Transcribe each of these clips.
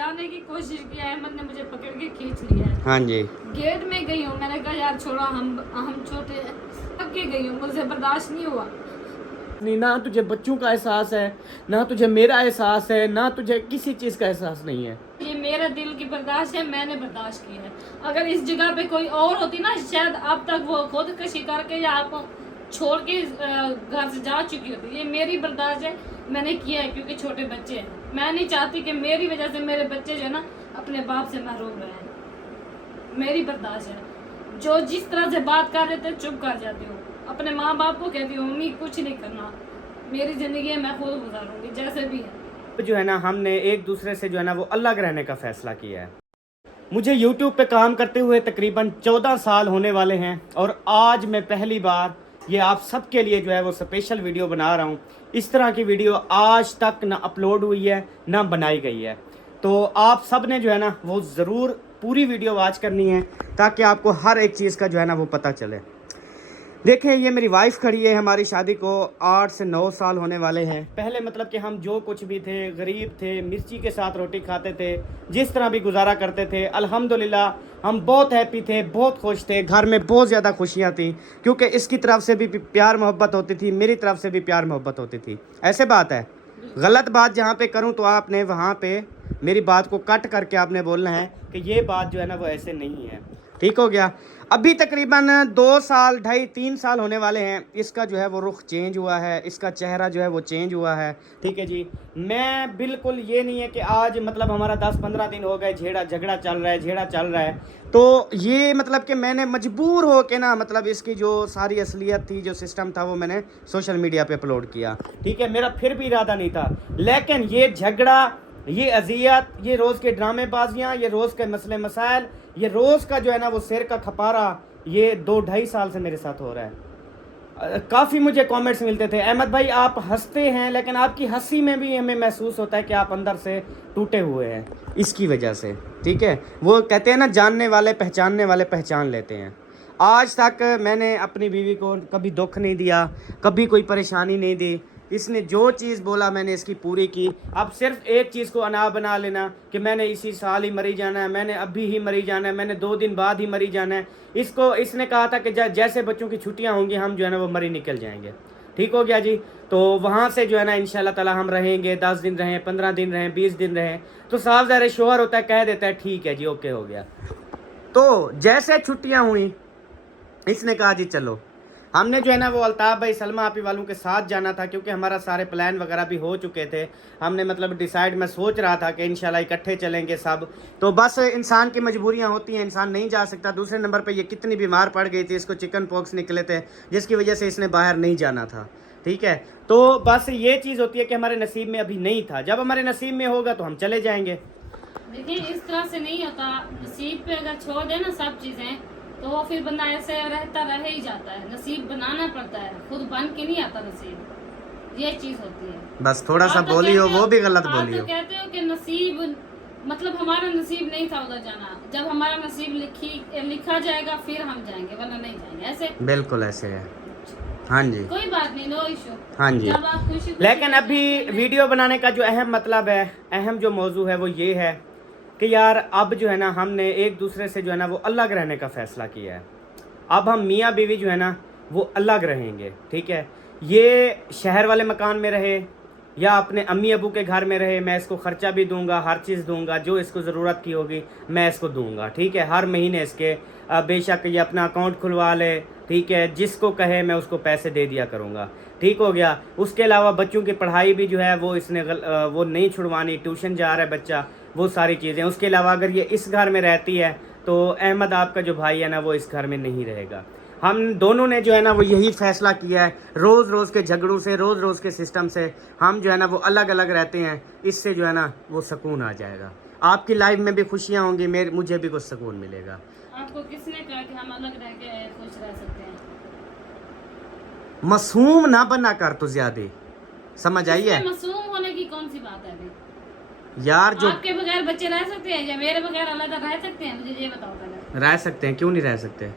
बचाने की कोशिश की, अहमद ने मुझे पकड़ के खींच लिया है। हाँ जी। गेट में गई हूँ, मैंने कहा यार छोड़ो, हम छोटे हैं, थक के गई हूँ, मुझसे बर्दाश्त नहीं हुआ। नहीं, ना तुझे बच्चों का एहसास है, ना तुझे मेरा एहसास है, ना तुझे किसी चीज़ का एहसास नहीं है। ये मेरा दिल की बर्दाश्त है, मैंने बर्दाश्त की है। अगर इस जगह पे कोई और होती ना, शायद अब तक वो खुदकशी करके या आपको छोड़ के घर से जा चुकी होती। ये मेरी बर्दाश्त है, मैंने किया है क्योंकि छोटे बच्चे हैं। मैं नहीं चाहती कि मेरी वजह से मेरे बच्चे जो है ना अपने बाप से महरूम रहे। मेरी बर्दाश्त है। जो जिस तरह से बात कर रहे थे चुप कर जाती हूँ, अपने माँ बाप को कहती हूँ मम्मी कुछ नहीं करना, मेरी जिंदगी है, मैं खुद गुजारूंगी जैसे भी है। जो है ना हमने एक दूसरे से जो है ना वो अलग रहने का फैसला किया है। मुझे YouTube पे काम करते हुए तकरीबन 14 साल होने वाले हैं और आज मैं पहली बार ये आप सबके लिए जो है वो स्पेशल वीडियो बना रहा हूँ। इस तरह की वीडियो आज तक ना अपलोड हुई है ना बनाई गई है। तो आप सब ने जो है ना वो ज़रूर पूरी वीडियो वॉच करनी है ताकि आपको हर एक चीज़ का जो है ना वो पता चले। देखें, ये मेरी वाइफ खड़ी है, हमारी शादी को 8 से 9 साल होने वाले हैं। पहले मतलब कि हम जो कुछ भी थे, गरीब थे, मिर्ची के साथ रोटी खाते थे, जिस तरह भी गुजारा करते थे, अल्हम्दुलिल्लाह हम बहुत हैप्पी थे, बहुत खुश थे। घर में बहुत ज़्यादा खुशियाँ थी क्योंकि इसकी तरफ से भी प्यार मोहब्बत होती थी, मेरी तरफ से भी प्यार मोहब्बत होती थी। ऐसे बात है, गलत बात जहाँ पे करूँ तो आपने वहाँ पे मेरी बात को कट करके आपने बोलना है कि ये बात जो है ना वो ऐसे नहीं है। ठीक हो गया। अभी तकरीबन 2 साल 2.5-3 साल होने वाले हैं, इसका जो है वो रुख चेंज हुआ है, इसका चेहरा जो है वो चेंज हुआ है। ठीक है जी। मैं बिल्कुल ये नहीं है कि आज मतलब हमारा 10-15 दिन हो गए झगड़ा चल रहा है, तो ये मतलब कि मैंने मजबूर हो के ना मतलब इसकी जो सारी असलियत थी, जो सिस्टम था, वो मैंने सोशल मीडिया पे अपलोड किया। ठीक है, मेरा फिर भी इरादा नहीं था, लेकिन ये झगड़ा, ये अजियत, ये रोज़ के ड्रामेबाजियाँ, ये रोज़ के मसले मसाइल, ये रोज़ का जो है ना वो सिर का खपारा, ये 2-2.5 साल से मेरे साथ हो रहा है। काफ़ी मुझे कमेंट्स मिलते थे, अहमद भाई आप हंसते हैं लेकिन आपकी हंसी में भी हमें महसूस होता है कि आप अंदर से टूटे हुए हैं इसकी वजह से। ठीक है, वो कहते हैं ना जानने वाले पहचान लेते हैं। आज तक मैंने अपनी बीवी को कभी दुख नहीं दिया, कभी कोई परेशानी नहीं दी। इसने जो चीज़ बोला मैंने इसकी पूरी की। अब सिर्फ एक चीज़ को अना बना लेना कि मैंने इसी साल ही मरी जाना है, मैंने अभी ही मरी जाना है, मैंने 2 दिन बाद ही मरी जाना है। इसने कहा था कि जैसे बच्चों की छुट्टियां होंगी हम जो है ना वो मरी निकल जाएंगे। ठीक हो गया जी। तो वहाँ से जो है ना इंशाल्लाह ताला हम रहेंगे, 10 दिन रहें, 15 दिन रहें, 20 दिन रहें। तो साफ ज़ाहिर शोहर होता है, कह देता है ठीक है जी, ओके हो गया। तो जैसे छुट्टियाँ हुई इसने कहा जी चलो। हमने जो है ना वो अल्ताफ़ भाई सलमा आपी वालों के साथ जाना था क्योंकि हमारा सारे प्लान वगैरह भी हो चुके थे। हमने मतलब डिसाइड, मैं सोच रहा था कि इंशाल्लाह इकट्ठे चलेंगे सब। तो बस इंसान की मजबूरियां होती हैं, इंसान नहीं जा सकता। दूसरे नंबर पे ये कितनी बीमार पड़ गई थी, इसको चिकन पॉक्स निकले थे जिसकी वजह से इसने बाहर नहीं जाना था। ठीक है, तो बस ये चीज़ होती है कि हमारे नसीब में अभी नहीं था, जब हमारे नसीब में होगा तो हम चले जाएंगे। देखिए इस तरह से नहीं होता, नसीब पे अगर छोड़ दे ना सब चीजें तो वो फिर बंदा ऐसे रह ही जाता है। नसीब बनाना पड़ता है, खुद बन के नहीं आता नसीब, ये चीज होती है। बस थोड़ा सा बोली हो वो भी गलत बोली हो। तो कहते हो कि नसीब मतलब हमारा नसीब नहीं था उधर जाना, जब हमारा नसीब लिखा जाएगा फिर हम जाएंगे, वरना नहीं जाएंगे। ऐसे बिल्कुल ऐसे है। हाँ जी, कोई बात नहीं, नो इशू। हाँ जी। जब आप खुशी लेकिन अभी वीडियो बनाने का जो अहम मतलब है, अहम जो मौजू है वो ये है कि यार अब जो है ना हमने एक दूसरे से जो है ना वो अलग रहने का फ़ैसला किया है। अब हम मियाँ बीवी जो है ना वो अलग रहेंगे। ठीक है, ये शहर वाले मकान में रहे या अपने अम्मी अबू के घर में रहे, मैं इसको ख़र्चा भी दूंगा, हर चीज़ दूंगा, जो इसको ज़रूरत की होगी मैं इसको दूंगा। ठीक है, हर महीने इसके बेशक ये अपना अकाउंट खुलवा ले। ठीक है, जिसको कहे मैं उसको पैसे दे दिया करूँगा। ठीक हो गया। उसके अलावा बच्चों की पढ़ाई भी जो है वो इसने वो नहीं छुड़वानी, ट्यूशन जा रहा है बच्चा, वो सारी चीज़ें। उसके अलावा अगर ये इस घर में रहती है तो अहमद आपका जो भाई है ना वो इस घर में नहीं रहेगा। हम दोनों ने जो है ना वो यही फैसला किया है। रोज़ रोज़ के झगड़ों से, रोज़ रोज़ के सिस्टम से हम जो है ना वो अलग अलग रहते हैं। इससे जो है ना वो सुकून आ जाएगा, आपकी लाइफ में भी खुशियाँ होंगी, मुझे भी कुछ सुकून मिलेगा। आपको किसने कहा कि हम अलग रह के खुश रह सकते हैं? मासूम ना बना कर तो ज्यादा, समझ आई है? मासूम होने की कौन सी बात है अभी? यार जो आपके बगैर बच्चे रह सकते हैं या मेरे बगैर अलग रह सकते हैं? मुझे ये बताओ पहले। रह सकते हैं, क्यों नहीं रह सकते?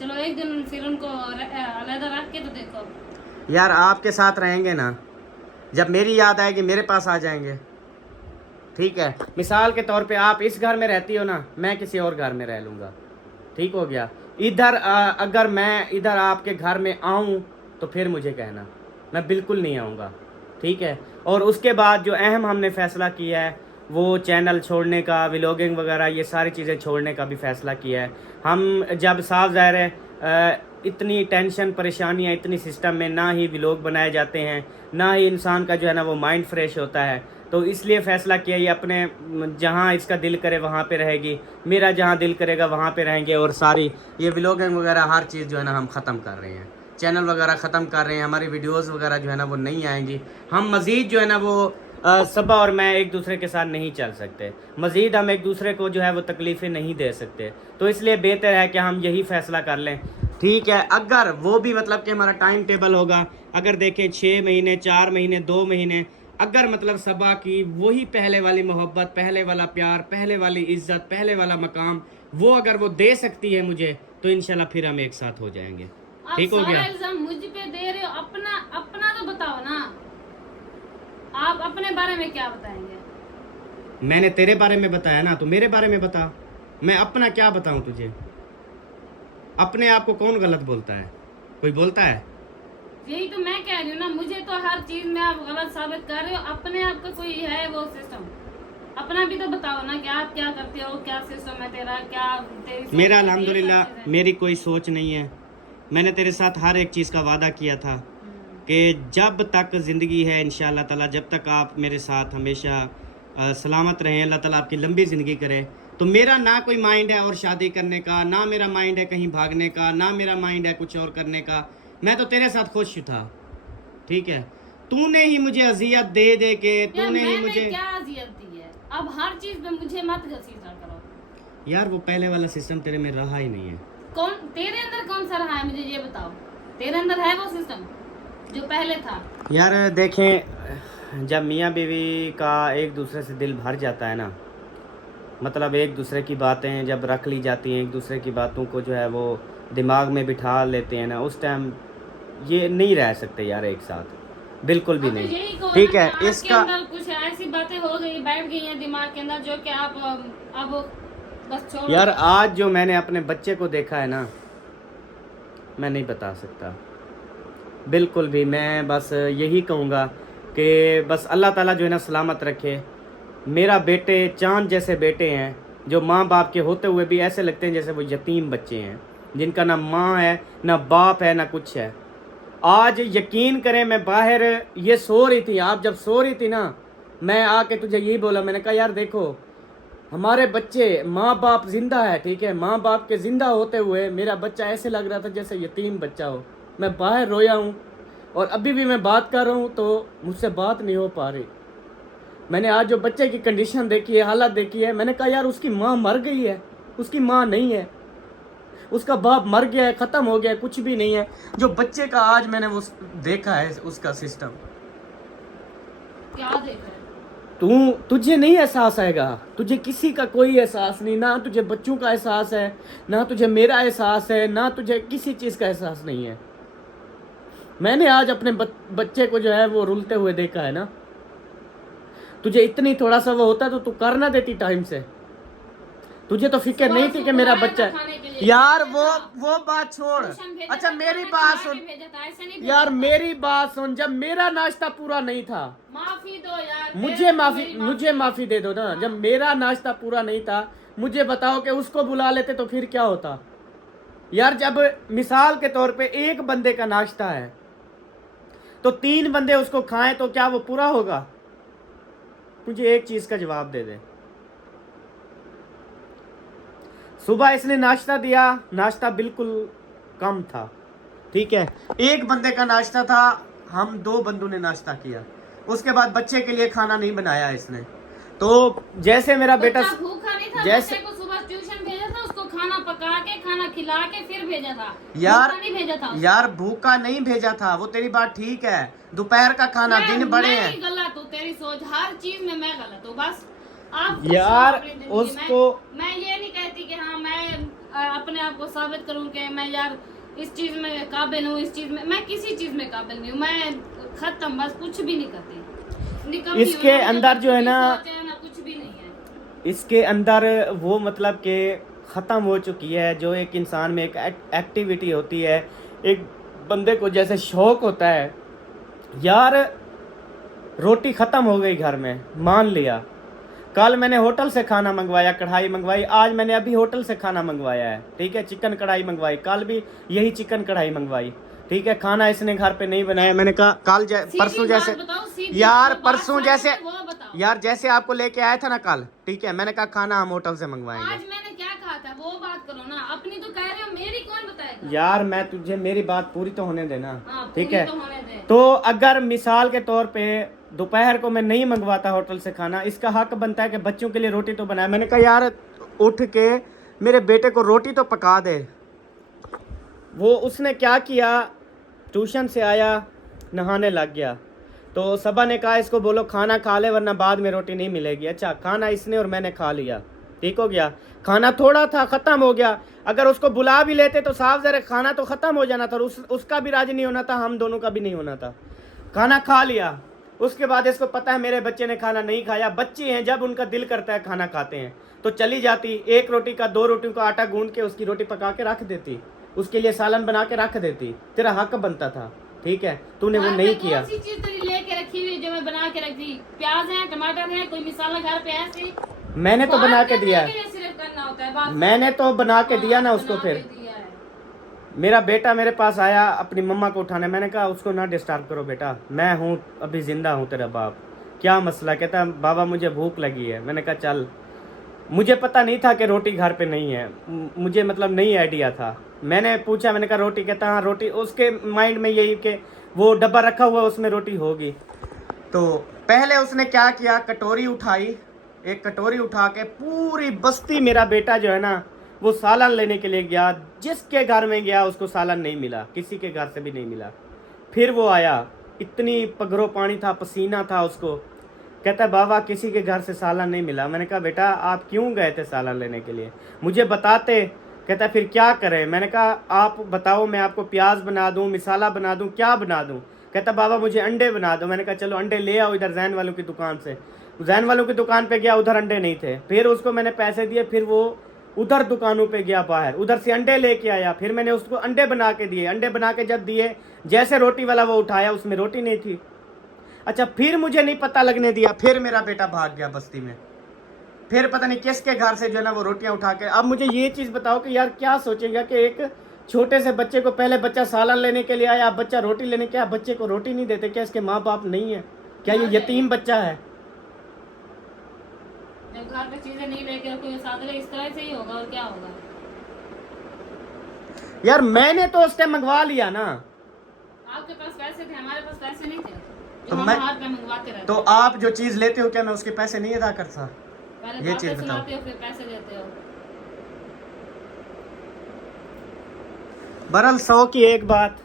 चलो एक दिन फिर उनको अलग रख के तो देखो। यार आपके साथ रहेंगे ना, जब मेरी याद आएगी मेरे पास आ जाएंगे। ठीक है, मिसाल के तौर पे आप इस घर में रहती हो ना, मैं किसी और घर में रह लूँगा, ठीक हो गया। इधर अगर मैं इधर आपके घर में आऊँ तो फिर मुझे कहना, मैं बिल्कुल नहीं आऊँगा, ठीक है। और उसके बाद जो अहम हमने फ़ैसला किया है वो चैनल छोड़ने का, व्लॉगिंग वगैरह ये सारी चीज़ें छोड़ने का भी फ़ैसला किया है। हम जब साफ ज़ाहिर है इतनी टेंशन परेशानियाँ इतनी सिस्टम में ना ही व्लॉग बनाए जाते हैं, ना ही इंसान का जो है ना वो माइंड फ्रेश होता है, तो इसलिए फ़ैसला किया ये अपने जहाँ इसका दिल करे वहाँ पे रहेगी, मेरा जहाँ दिल करेगा वहाँ पे रहेंगे, और सारी ये व्लॉगिंग वगैरह हर चीज़ जो है ना हम ख़त्म कर रहे हैं, चैनल वगैरह ख़त्म कर रहे हैं, हमारी वीडियोज़ वगैरह जो है ना वो नहीं आएंगी। हम मज़ीद जो है ना वो सबा और मैं एक दूसरे के साथ नहीं चल सकते, मज़ीद हम एक दूसरे को जो है वो तकलीफ़ें नहीं दे सकते, तो इसलिए बेहतर है कि हम यही फ़ैसला कर लें, ठीक है। अगर वो भी मतलब कि हमारा टाइम टेबल होगा, अगर देखें 6 महीने 4 महीने 2 महीने, अगर मतलब सबा की वही पहले वाली मोहब्बत, पहले वाला प्यार, पहले वाली इज़्ज़त, पहले वाला मकाम वो अगर वो दे सकती है मुझे, तो इंशाल्लाह फिर हम एक साथ हो जाएंगे, ठीक हो गया। इल्जाम मुझ पे दे रहे हो, अपना अपना तो बताओ ना, आप अपने बारे में क्या बताएंगे? मैंने तेरे बारे में बताया ना, तो मेरे बारे में बता, मैं अपना क्या बताऊं तुझे? अपने आप को कौन गलत बोलता है? कोई बोलता है? यही तो मैं कह रही हूँ ना, मुझे तो हर चीज में आप गलत साबित कर रहे हो, अपने आप का कोई है वो सिस्टम, अपना भी तो बताओ ना कि आप क्या करते हो, क्या सिस्टम है तेरा, क्या तेरी सोच मेरा है, ये अल्हम्दुलिल्लाह सब चीजें। मेरी कोई सोच नहीं है। मैंने तेरे साथ हर एक चीज़ का वादा किया था कि जब तक ज़िंदगी है इंशाअल्लाह ताला, जब तक आप मेरे साथ हमेशा सलामत रहें, अल्लाह ताला आपकी लंबी ज़िंदगी करे। तो मेरा ना कोई माइंड है और शादी करने का, ना मेरा माइंड है कहीं भागने का, ना मेरा माइंड है कुछ और करने का। मैं तो तेरे साथ खुश था, ठीक है। तूने ही मुझे अजियत दे दे के, यार तूने ही मैंने मुझे, क्या अजियत दी है? अब हर चीज पे मुझे मत घसीटा करो। यार वो पहले वाला सिस्टम तेरे में रहा ही नहीं है। कौन तेरे अंदर कौन सा रहा है, मुझे ये बताओ, तेरे अंदर है वो सिस्टम जो पहले था? यार देखें, जब मियाँ बीवी का एक दूसरे से दिल भर जाता है ना, मतलब एक दूसरे की बातें जब रख ली जाती हैं, एक दूसरे की बातों को जो है वो दिमाग में बिठा लेते हैं ना, उस टाइम ये नहीं रह सकते यार एक साथ, बिल्कुल भी अब तो नहीं, यही कहो ठीक ना है। कि आपके इसका अंदर कुछ ऐसी बातें हो गई, बैठ गई हैं दिमाग के अंदर, जो कि आप अब बस छोड़ो। यार आज जो मैंने अपने बच्चे को देखा है ना, मैं नहीं बता सकता बिल्कुल भी। मैं बस यही कहूँगा कि बस अल्लाह ताला जो है ना सलामत रखे। मेरा बेटे चांद जैसे बेटे हैं, जो माँ बाप के होते हुए भी ऐसे लगते हैं जैसे वो यतीम बच्चे हैं, जिनका ना माँ है ना बाप है ना कुछ है। आज यकीन करें, मैं बाहर ये सो रही थी, आप जब सो रही थी ना, मैं आके तुझे यही बोला, मैंने कहा यार देखो हमारे बच्चे, माँ बाप जिंदा है, ठीक है, माँ बाप के ज़िंदा होते हुए मेरा बच्चा ऐसे लग रहा था जैसे यतीम बच्चा हो। मैं बाहर रोया हूँ और अभी भी मैं बात कर रहा हूँ तो मुझसे बात नहीं हो पा रही। मैंने आज जो बच्चे की कंडीशन देखी है, हालत देखी है, मैंने कहा यार उसकी माँ मर गई है, उसकी माँ नहीं है, उसका बाप मर गया है, ख़त्म हो गया है, कुछ भी नहीं है। जो बच्चे का आज मैंने वो देखा है उसका सिस्टम, क्या देखो, तुझे नहीं एहसास आएगा, तुझे किसी का कोई एहसास नहीं, ना तुझे बच्चों का एहसास है, ना तुझे मेरा एहसास है, ना तुझे किसी चीज़ का एहसास नहीं है। मैंने आज अपने बच्चे को जो है वो रुलते हुए देखा है ना। तुझे इतनी थोड़ा सा वो होता तो तू कर ना देती टाइम से। तुझे तो फिक्र नहीं थी कि मेरा बच्चा है। यार वो बात छोड़, अच्छा मेरी बात सुन यार, मेरी बात सुन। जब मेरा नाश्ता पूरा नहीं था, माफी दो यार, मुझे माफी दे दो ना। जब मेरा नाश्ता पूरा नहीं था, मुझे बताओ कि उसको बुला लेते तो फिर क्या होता यार। जब मिसाल के तौर पे एक बंदे का नाश्ता है तो 3 बंदे उसको खाएं तो क्या वो पूरा होगा? मुझे एक चीज का जवाब दे दे। सुबह इसने नाश्ता दिया, नाश्ता बिल्कुल कम था, ठीक है, एक बंदे का नाश्ता था, हम 2 बंदों ने नाश्ता किया। उसके बाद बच्चे के लिए खाना नहीं बनाया इसने। तो जैसे मेरा बेटा भूखा नहीं था, जैसे बच्चे को सुबह ट्यूशन भेजा था, उसको खाना पका के खाना खिला के फिर भेजा था यार, नहीं भेजा था यार भूखा नहीं भेजा था, वो तेरी बात ठीक है, दोपहर का खाना, दिन बड़े हैं। मैं गलत हूँ, तेरी सोच हर चीज में मैं गलत हूँ, बस आप यार उसको मैं ये नहीं कहती कि हाँ मैं अपने आप को साबित करूँ कि मैं यार इस चीज में काबिल हूँ, इस चीज में मैं किसी चीज में काबिल नहीं हूँ, मैं खत्म, बस कुछ भी नहीं करती। इसके अंदर जो है ना, इसके अंदर वो मतलब कि ख़त्म हो चुकी है जो एक इंसान में एक एक्टिविटी होती है, एक बंदे को जैसे शौक़ होता है। यार रोटी ख़त्म हो गई घर में, मान लिया कल मैंने होटल से खाना मंगवाया, कढ़ाई मंगवाई, आज मैंने अभी होटल से खाना मंगवाया है, ठीक है, चिकन कढ़ाई मंगवाई, कल भी यही चिकन कढ़ाई मंगवाई, ठीक है। खाना इसने घर पे नहीं बनाया। मैंने कहा कल परसों जैसे यार परसों जैसे यार जैसे आपको लेके आया था ना कल, ठीक है, मैंने कहा खाना हम होटल से मंगवाएंगे। आज मैंने क्या कहा था वो बात करो ना, अपनी तो कह रहे हो, मेरी कौन बताएगा। यार मैं तुझे मेरी बात पूरी तो होने देना, ठीक है। तो, तो अगर मिसाल के तौर पे दोपहर को मैं नहीं मंगवाता होटल से खाना, इसका हक बनता है कि बच्चों के लिए रोटी तो बनाए। मैंने कहा यार उठ के मेरे बेटे को रोटी तो पका दे। वो उसने क्या किया, ट्यूशन से आया, नहाने लग गया, तो सबा ने कहा इसको बोलो खाना खा ले वरना बाद में रोटी नहीं मिलेगी। अच्छा, खाना इसने और मैंने खा लिया, ठीक हो गया। खाना थोड़ा था, ख़त्म हो गया। अगर उसको बुला भी लेते तो साफ ज़रा खाना तो ख़त्म हो जाना था, और उसका भी राजी नहीं होना था, हम दोनों का भी नहीं होना था। खाना खा लिया, उसके बाद इसको पता है मेरे बच्चे ने खाना नहीं खाया। बच्चे हैं, जब उनका दिल करता है खाना खाते हैं, तो चली जाती, एक रोटी का 2 रोटियों का आटा गूंद के उसकी रोटी पका के रख देती, उसके लिए सालन बना के रख देती, तेरा हक बनता था, ठीक है। तूने वो नहीं किया। कौन सी चीज तेरी लेके रखी हुई जो मैं बना के रख दी? प्याज है, टमाटर है, कोई मसाला घर पे ऐसे मैंने तो बना के दिया, सिर्फ करना होता है, मैंने तो बना के दिया ना उसको। फिर मेरा बेटा मेरे पास आया अपनी मम्मा को उठाने, मैंने कहा उसको ना डिस्टर्ब करो बेटा, मैं हूँ अभी ज़िंदा हूँ, तेरा बाप, क्या मसला। कहता बाबा मुझे भूख लगी है। मैंने कहा चल। मुझे पता नहीं था कि रोटी घर पे नहीं है, मुझे मतलब नहीं आइडिया था। मैंने पूछा, मैंने कहा रोटी, कहता हाँ रोटी। उसके माइंड में यही कि वो डब्बा रखा हुआ उसमें रोटी होगी। तो पहले उसने क्या किया, कटोरी उठाई, एक कटोरी उठा के पूरी बस्ती मेरा बेटा जो है ना वो सालन लेने के लिए गया। जिसके घर में गया उसको सालन नहीं मिला, किसी के घर से भी नहीं मिला। फिर वो आया, इतनी पगरो पानी था, पसीना था उसको। कहता है बाबा किसी के घर से सालन नहीं मिला। मैंने कहा बेटा आप क्यों गए थे सालन लेने के लिए, मुझे बताते। कहता है फिर क्या करें। मैंने कहा आप बताओ, मैं आपको प्याज बना दूं, मिसाला बना दूं, क्या बना दूं। कहता बाबा मुझे अंडे बना दो। मैंने कहा चलो अंडे ले आओ इधर जैन वालों की दुकान से। जैन वालों की दुकान पे गया, उधर अंडे नहीं थे। फिर उसको मैंने पैसे दिए, फिर वो उधर दुकानों पे गया बाहर, उधर से अंडे लेके आया। फिर मैंने उसको अंडे बना के दिए। अंडे बना के जब दिए, जैसे रोटी वाला वो उठाया उसमें रोटी नहीं थी। अच्छा, फिर मुझे नहीं पता लगने दिया, फिर मेरा बेटा भाग गया बस्ती में। फिर पता नहीं किसके घर से जो है ना वो रोटियां उठा के। अब मुझे ये चीज़ बताओ कि यार क्या सोचेगा कि एक छोटे से बच्चे को, पहले बच्चा सालन लेने के लिए आया, अब बच्चा रोटी लेने, क्या बच्चे को रोटी नहीं देते? क्या इसके माँ बाप नहीं है? क्या ये यतीम बच्चा है? जब घर पे चीजें नहीं लेके कोई साथ ले, इस तरह से ही होगा और क्या होगा। यार मैंने तो उस टाइम मंगवा लिया ना। आपके पास पैसे थे, हमारे पास पैसे नहीं थे, तो हम मैं हाथ पे मंगवाते रहते। तो आप जो चीज लेते हो क्या मैं उसके पैसे नहीं अदा करता? ये चीज बताओ। हो, फिर पैसे देते हो। बरल 100 की एक बात,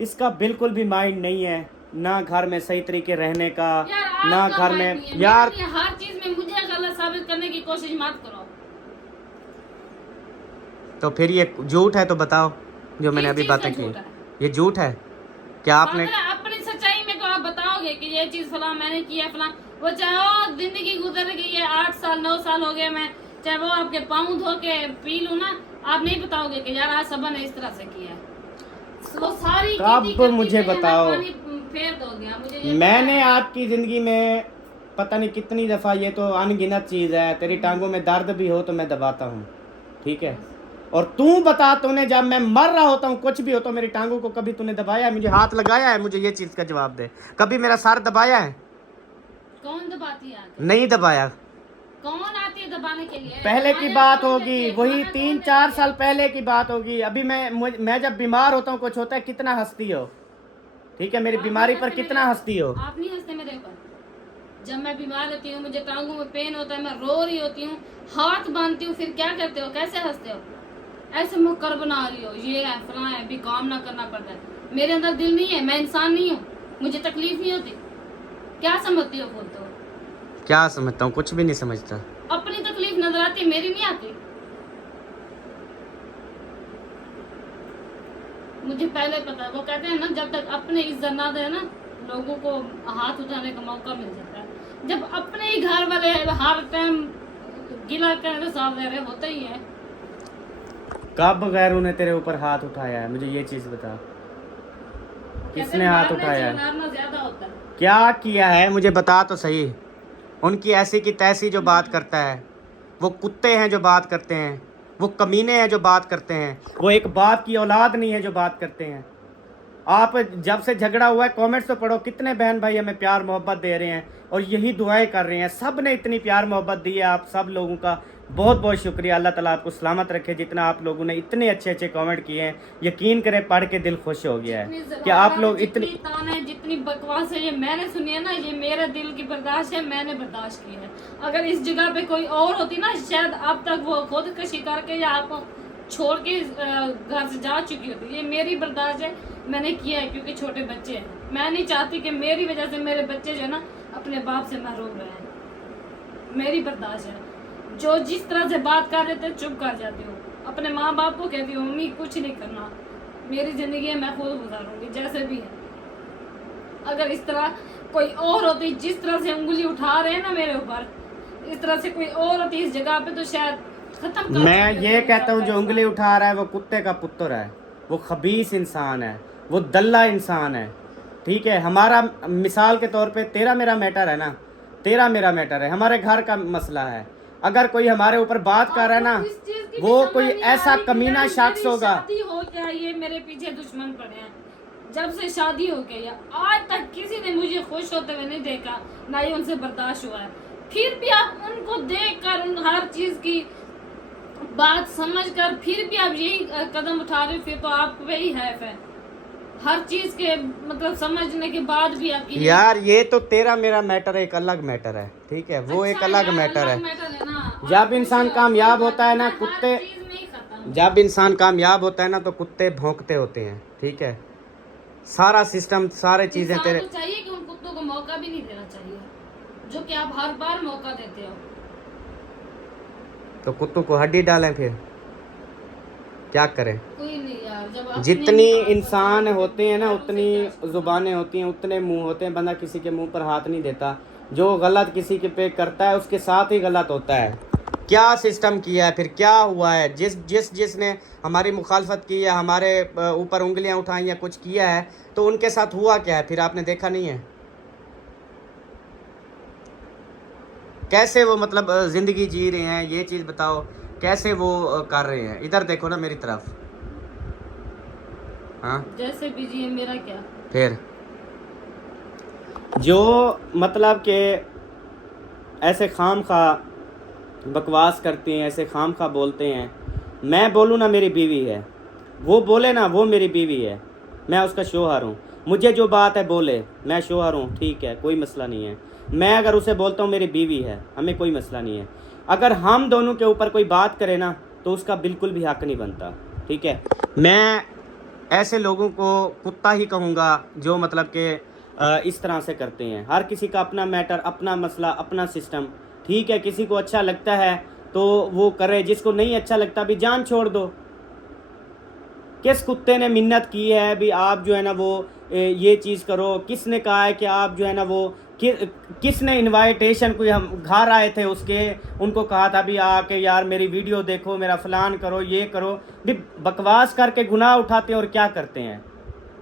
इसका बिल्कुल भी माइंड नहीं है ना घर में सही तरीके रहने का, ना घर में। यार हर चीज में मुझे गलत साबित करने की कोशिश मत करो। तो फिर ये झूठ है तो बताओ, जो मैंने अभी बातें की ये झूठ है क्या? आपने अपनी सच्चाई में तो आप बताओगे कि ये चीज फला मैंने किया फला। वो चाहे वो जिंदगी गुजर गई है, 8 साल 9 साल हो गए, मैं चाहे वो आपके पाँव धो के पी लूं ना, आप नहीं बताओगे कि यार आज सबा ने इस तरह से किया। वो सारी कब मुझे बताओ, फेर दोगे मुझे। मैंने आपकी जिंदगी में पता नहीं कितनी दफा, ये तो अनगिनत चीज है, तेरी टांगों में दर्द भी हो तो मैं दबाता हूँ, ठीक है। और तू बता, तूने जब मैं मर रहा होता हूँ कुछ भी हो तो मेरी टांगों को कभी तूने दबाया है? मुझे हाथ लगाया है? मुझे ये चीज का जवाब दे। कभी मेरा सर दबाया है? कौन दबाती है? नहीं दबाया। कौन आती है दबाने के लिए? पहले की बात होगी, वही 3-4 साल पहले की बात होगी। अभी मैं जब बीमार होता हूँ, कुछ होता है, कितना हंसती हो, ठीक है, मेरी बीमारी पर कितना हंसती हो। आप नहीं हंसते मेरे ऊपर। जब मैं बीमार होती हूँ, मुझे टांगों में पेन होता है, मैं रो रही होती हूँ, हाथ बांधती हूँ, फिर क्या करते हो? कैसे हंसते हो? ऐसे मुकर बना रही हो, ये है फला है, भी काम ना करना पड़ता है। मेरे अंदर दिल नहीं है, मैं इंसान नहीं हूँ, मुझे तकलीफ नहीं होती। क्या समझती हो खुद? तो क्या समझता हूँ? कुछ भी नहीं समझता। अपनी तकलीफ नजर आती, मेरी नहीं आती। मुझे पहले पता है, वो कहते हैं ना जब तक अपने इज्जत ना दे ना, लोगों को हाथ उठाने का मौका मिल जाता है। जब अपने ही घर वाले हर टाइम गिला करने तो साफ रहे होता ही है। कब गैरों ने तेरे ऊपर हाथ उठाया है, मुझे ये चीज बता। किसने हाथ उठाया है? चिल्लाना ज्यादा होता है। क्या किया है मुझे बता तो सही। उनकी ऐसी की तैसी जो बात करता है, वो कुत्ते हैं जो बात करते हैं, वो कमीने हैं जो बात करते हैं, वो एक बाप की औलाद नहीं है जो बात करते हैं। आप जब से झगड़ा हुआ है कमेंट्स तो पढ़ो, कितने बहन भाई हमें प्यार मोहब्बत दे रहे हैं और यही दुआएं कर रहे हैं। सब ने इतनी प्यार मोहब्बत दी है, आप सब लोगों का बहुत बहुत शुक्रिया। अल्लाह ताला आपको सलामत रखे। जितना आप लोगों ने इतने अच्छे अच्छे कमेंट किए हैं, यकीन करें पढ़ के दिल खुश हो गया है कि आप लोग इतनी ताने जितनी बकवास है ये मैंने सुनी है ना, ये मेरे दिल की बर्दाश्त है, मैंने बर्दाश्त की है। अगर इस जगह पे कोई और होती ना, शायद अब तक वो खुदकशी करके या आपको छोड़ के घर से जा चुकी होती। ये मेरी बर्दाश्त है, मैंने किया है क्योंकि छोटे बच्चे हैं। मैं नहीं चाहती कि मेरी वजह से मेरे बच्चे जो है ना अपने बाप से महरूम रहे। मेरी बर्दाश्त है। जो जिस तरह से बात कर रहे थे चुप कर जाती हूँ। अपने माँ बाप को कहती हूँ मम्मी कुछ नहीं करना, मेरी जिंदगी है मैं खुद गुजारूंगी जैसे भी है। अगर इस तरह कोई और होती, जिस तरह से उंगली उठा रहे हैं ना मेरे ऊपर, इस तरह से कोई और होती इस जगह पे तो शायद खत्म कर। मैं ये कहता हूँ जो उंगली उठा रहा है वो कुत्ते का पुत्र है, वो खबीस इंसान है, वो दल्ला इंसान है। ठीक है, हमारा मिसाल के तौर पे तेरा मेरा मैटर है ना, तेरा मेरा मैटर है, हमारे घर का मसला है। अगर कोई हमारे ऊपर बात कर रहा है ना, वो कोई ऐसा कमीना शख्स होगा। शादी हो क्या ये मेरे पीछे दुश्मन पड़े हैं। जब से शादी हो गई है आज तक किसी ने मुझे खुश होते हुए नहीं देखा, ना ही उनसे बर्दाश्त हुआ है। फिर भी आप उनको देखकर उन हर चीज की बात समझकर फिर भी आप यही कदम उठा रहे हो, फिर तो आप वही है हर चीज के मतलब समझने के बाद भी आपकी। यार ये तो तेरा मेरा मैटर एक अलग मैटर है, ठीक है, वो एक अलग मैटर है। जब इंसान कामयाब होता है ना कुत्ते, जब इंसान कामयाब होता है ना तो कुत्ते भौंकते होते हैं। ठीक है, सारा सिस्टम सारे चीजें तेरे चाहिए कि उन कुत्तों को मौका भी नहीं देना चाहिए, जो कि आप हर बार मौका देते हो। तो कुत्तों को हड्डी डालें फिर क्या करें? कोई नहीं यार, जब जितनी इंसान होते हैं ना उतनी जुबानें होती हैं, उतने मुंह होते हैं। बंदा किसी के मुंह पर हाथ नहीं देता, जो गलत किसी के पे करता है उसके साथ ही गलत होता है। क्या सिस्टम किया है, फिर क्या हुआ है? जिसने हमारी मुखालफत की या हमारे ऊपर उंगलियां उठाई या कुछ किया है तो उनके साथ हुआ क्या है, फिर आपने देखा नहीं है? कैसे वो मतलब ज़िंदगी जी रहे हैं, ये चीज़ बताओ, कैसे वो कर रहे हैं? इधर देखो ना मेरी तरफ। हाँ जैसे भी जी मेरा क्या फिर जो मतलब के ऐसे खाम खा बकवास करते हैं, ऐसे खाम खा बोलते हैं। मैं बोलूँ ना मेरी बीवी है, वो बोले ना वो मेरी बीवी है, मैं उसका शोहर हूँ। मुझे जो बात है बोले, मैं शोहर हूँ, ठीक है, कोई मसला नहीं है। मैं अगर उसे बोलता हूँ मेरी बीवी है, हमें कोई मसला नहीं है। अगर हम दोनों के ऊपर कोई बात करे ना तो उसका बिल्कुल भी हक नहीं बनता। ठीक है, मैं ऐसे लोगों को कुत्ता ही कहूँगा जो मतलब कि इस तरह से करते हैं। हर किसी का अपना मैटर, अपना मसला, अपना सिस्टम। ठीक है, किसी को अच्छा लगता है तो वो करे, जिसको नहीं अच्छा लगता भी जान छोड़ दो। किस कुत्ते ने मिन्नत की है भी आप जो है ना वो ये चीज़ करो? किसने कहा है कि आप जो है ना वो किसने इनवाइटेशन कोई हम घर आए थे उसके, उनको कहा था भी आके यार मेरी वीडियो देखो, मेरा फलान करो, ये करो भी। बकवास करके गुनाह उठाते हैं और क्या करते हैं।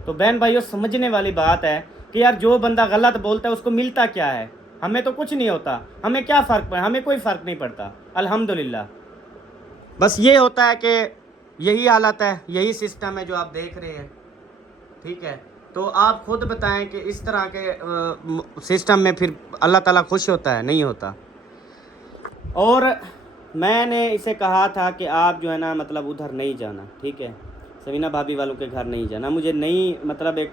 तो बहन भाइयों समझने वाली बात है कि यार जो बंदा गलत बोलता है उसको मिलता क्या है? हमें तो कुछ नहीं होता, हमें क्या फ़र्क पड़ा? हमें कोई फ़र्क नहीं पड़ता अल्हम्दुलिल्लाह। बस ये होता है कि यही हालत है, यही सिस्टम है जो आप देख रहे हैं। ठीक है, तो आप खुद बताएं कि इस तरह के सिस्टम में फिर अल्लाह ताला खुश होता है? नहीं होता। और मैंने इसे कहा था कि आप जो है ना मतलब उधर नहीं जाना। ठीक है, समीना भाभी वालों के घर नहीं जाना। मुझे नहीं मतलब एक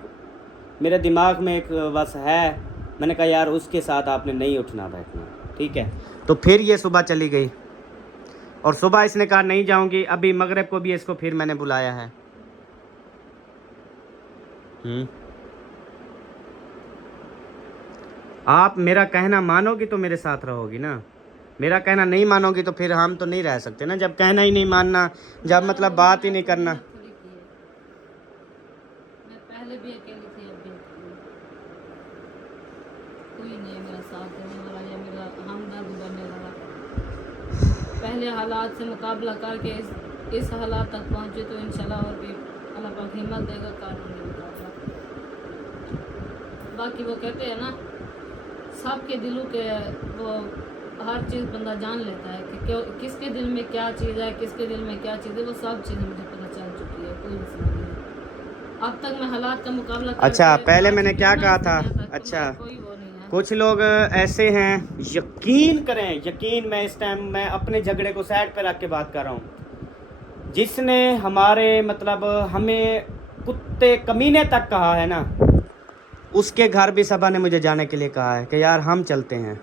मेरे दिमाग में एक बस है, मैंने कहा यार उसके साथ आपने नहीं उठना बैठना। ठीक है, तो फिर ये सुबह चली गई और सुबह इसने कहा नहीं जाऊंगी। अभी मगरिब को भी इसको फिर मैंने बुलाया है। आप मेरा कहना मानोगी तो मेरे साथ रहोगी ना, मेरा कहना नहीं मानोगी तो फिर हम तो नहीं रह सकते ना। जब कहना ही नहीं मानना, जब मतलब बात ही नहीं करना। मैं पहले भी अकेली थी, अभी कोई नहीं मेरा साथ देने वाला। पहले हालात से मुकाबला करके इस हालात तक पहुँचे तो इंशाल्लाह और भी अल्लाह पाक हिम्मत देगा कानून में मुकाबला। बाकी वो कहते हैं ना, सबके दिलों के वो हर चीज़ बंदा जान लेता है कि क्यों किसके दिल में क्या चीज़ है, किसके दिल में क्या चीज़ है, वो सब चीज़ें मुझे पता चल चुकी है। कोई मसला नहीं है। अब तक मैं हालात का मुकाबला अच्छा, पहले मैंने क्या कहा था? अच्छा, अच्छा, कोई वो नहीं है। कुछ लोग ऐसे हैं, यकीन करें, यकीन, मैं इस टाइम मैं अपने झगड़े को साइड पे रख के बात कर रहा हूँ, जिसने हमारे मतलब हमें कुत्ते कमीने तक कहा है ना, उसके घर भी सबा ने मुझे जाने के लिए कहा है कि यार हम चलते हैं,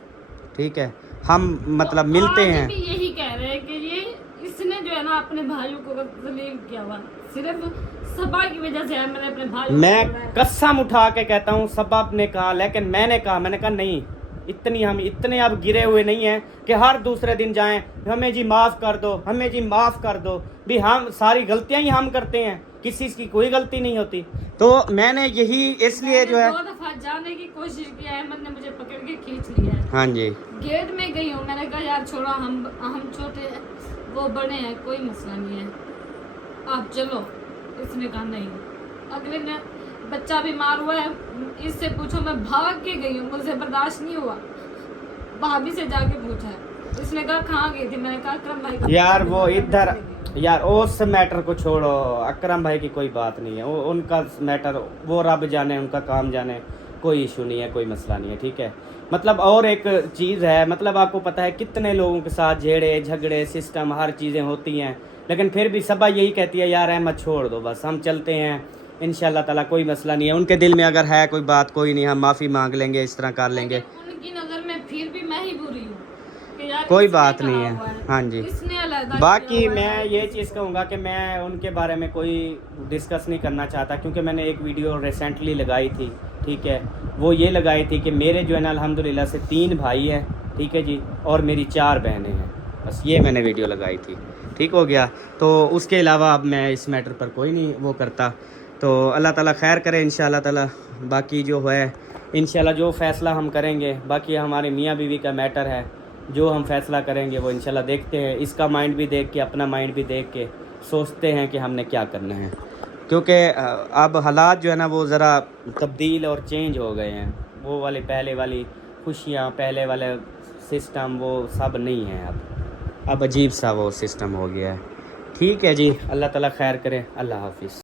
ठीक है, हम मतलब मिलते आज हैं। भी यही कह रहे हैं कि ये इसने जो है ना अपने भाइयों को जलील किया हुआ, सिर्फ सबा की वजह से है। मैंने अपने भाई मैं कसम उठा के कहता हूँ, सबब ने कहा, लेकिन मैंने कहा नहीं, हम इतने अब गिरे हुए नहीं हैं कि हर दूसरे दिन जाएं, हमें जी माफ़ कर दो, हमें जी माफ़ कर दो। भी हम सारी गलतियां ही हम करते हैं, किसी की कोई गलती नहीं होती। तो मैंने यही इसलिए जो है 2 दफा जाने की कोशिश की, अहमद ने मुझे पकड़ के खींच लिया है। हाँ जी, गेट में गई हूँ, मैंने कहा यार छोड़ो, हम छोटे हैं, वो बड़े हैं, कोई मसला नहीं है, आप चलो। इसने कहा नहीं। अगले ने बच्चा बीमार हुआ है, इससे पूछो, मैं भाग के गई हूँ, मुझसे बर्दाश्त नहीं हुआ, भाभी से जाके पूछा है। इसने कहा कहाँ गई थी, मैंने कहा अकरम भाई का यार वो इधर, यार उस मैटर को छोड़ो, अकरम भाई की कोई बात नहीं है, वो उनका मैटर, वो रब जाने, उनका काम जाने, कोई इशू नहीं है, कोई मसला नहीं है, ठीक है। मतलब और एक चीज़ है, मतलब आपको पता है कितने लोगों के साथ झगड़े सिस्टम हर चीज़ें होती हैं, लेकिन फिर भी सबा यही कहती है यार अहमद छोड़ दो, बस हम चलते हैं, इंशाल्लाह ताला कोई मसला नहीं है। उनके दिल में अगर है कोई बात, कोई नहीं, हम माफ़ी मांग लेंगे, इस तरह कर लेंगे, लेकिन उनकी नज़र में फिर भी मैं ही बुरी हूँ कि यार कोई इसने बात कहा नहीं हुआ है। हाँ जी, इसने अलग बाकी मैं ये चीज़ कहूँगा कि मैं उनके बारे में कोई डिस्कस नहीं करना चाहता, क्योंकि मैंने एक वीडियो रिसेंटली लगाई थी, ठीक है, वो ये लगाई थी कि मेरे जो है ना अल्हम्दुलिल्लाह से 3 भाई हैं, ठीक है जी, और मेरी 4 बहनें हैं, बस ये मैंने वीडियो लगाई थी, ठीक हो गया। तो उसके अलावा अब मैं इस मैटर पर कोई नहीं वो करता। तो अल्लाह ताला खैर करे इंशाल्लाह ताला। बाकी जो है इंशाल्लाह जो फ़ैसला हम करेंगे, बाकी हमारे मियाँ बीवी का मैटर है, जो हम फैसला करेंगे वो इंशाल्लाह देखते हैं, इसका माइंड भी देख के, अपना माइंड भी देख के सोचते हैं कि हमने क्या करना है, क्योंकि अब हालात जो है ना वो ज़रा तब्दील और चेंज हो गए हैं। वो वाले पहले वाली खुशियाँ, पहले वाले सिस्टम वो सब नहीं है, अब अजीब सा वो सिस्टम हो गया है। ठीक है जी, अल्लाह ताला खैर करे, अल्लाह हाफिज़।